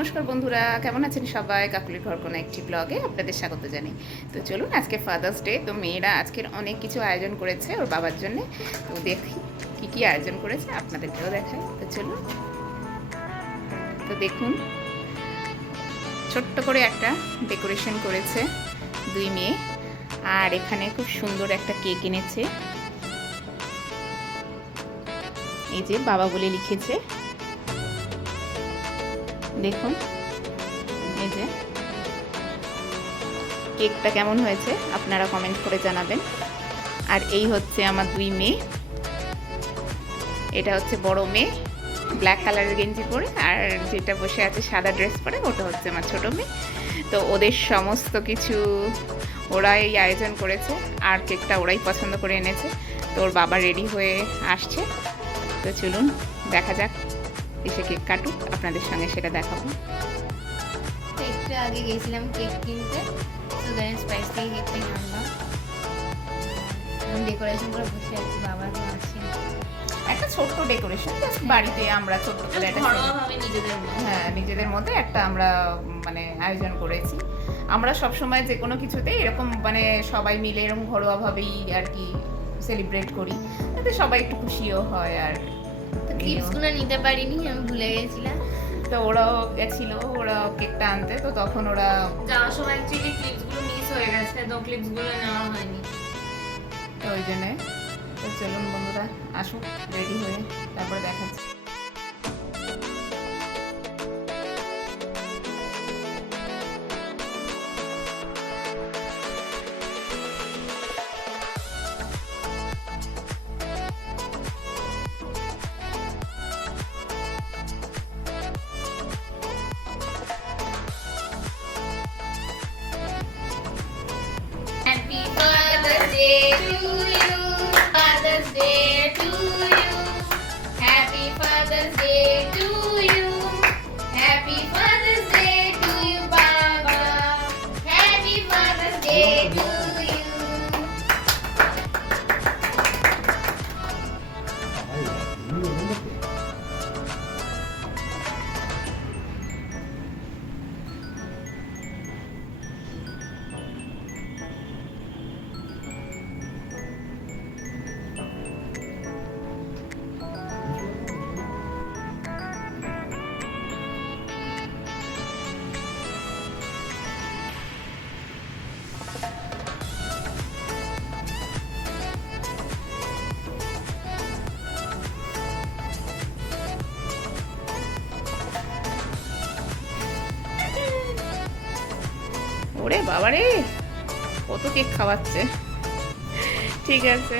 নমস্কার বন্ধুরা, কেমন আছেন সবাই? কাকুলির ঘর কোনো একটি ব্লগে আপনাদের স্বাগত জানাই। তো চলুন, আজকে ফাদার্স ডে, তো মেয়েরা আজকের অনেক কিছু আয়োজন করেছে ওর বাবার জন্যে। তো দেখি কী কী আয়োজন করেছে, আপনাদেরকেও দেখাই। তো চলুন, তো দেখুন ছোট্ট করে একটা ডেকোরেশন করেছে দুই মেয়ে। আর এখানে খুব সুন্দর একটা কেক এনেছে, এই যে বাবা বলে লিখেছে, দেখুন। এই যে কেকটা কেমন হয়েছে আপনারা কমেন্ট করে জানাবেন। আর এই হচ্ছে আমার দুই মেয়ে, এটা হচ্ছে বড় মেয়ে ব্ল্যাক কালারের গেঞ্জি পরে, আর যেটা বসে আছে সাদা ড্রেস পরে ওটা হচ্ছে আমার ছোট মেয়ে। তো ওদের সমস্ত কিছু ওরাই আয়োজন করেছে, আর কেকটা ওরাই পছন্দ করে এনেছে। তো ওর বাবা রেডি হয়ে আসছে, তো চলুন দেখা যাক, এসে কেক কাটুক, আপনাদের সঙ্গে সেটা দেখাবো। একটু আগে গেছিলাম কেক কিনতে, সুগার এন্ড স্পাইস থেকে কেকটা আনলাম। আমি ডেকোরেশন করে বসে আছি, বাবা তো আছে। একটা ছোট্ট ডেকোরেশন, জাস্ট বাড়িতে আমরা ছোট্ট করে একটা ঘরোয়াভাবে নিজেদের মধ্যে। হ্যাঁ নিজেদের মধ্যে একটা আমরা মানে আয়োজন করেছি। আমরা সব সময় যে কোনো কিছুতে এরকম মানে সবাই মিলে এরকম ঘরোয়াভাবেই আর কি সেলিব্রেট করি, যাতে সবাই একটু খুশিও হয়। আর ক্লিপসগুলো নিতে পারিনি, আমি ভুলে গেছিলাম। তো ওরাও গেছিল, ওরা কেকটা আনতে, তো তখন ওরা যাওয়ার সময় অ্যাকচুয়ালি ক্লিপসগুলো মিস হয়ে গেছে, তো ক্লিপসগুলো নেওয়া হয়নি। তো ওই জন্যে। তো চলুন বন্ধুরা আসুক রেডি হয়ে, তারপরে দেখাচ্ছি। Happy Father's Day to you, Father's Day to you, Happy Father's Day to you, Happy Father's Day to you, Baba, Happy Father's Day to you. ওরে বাবারে, কত কেক খাওয়াচ্ছে। ঠিক আছে।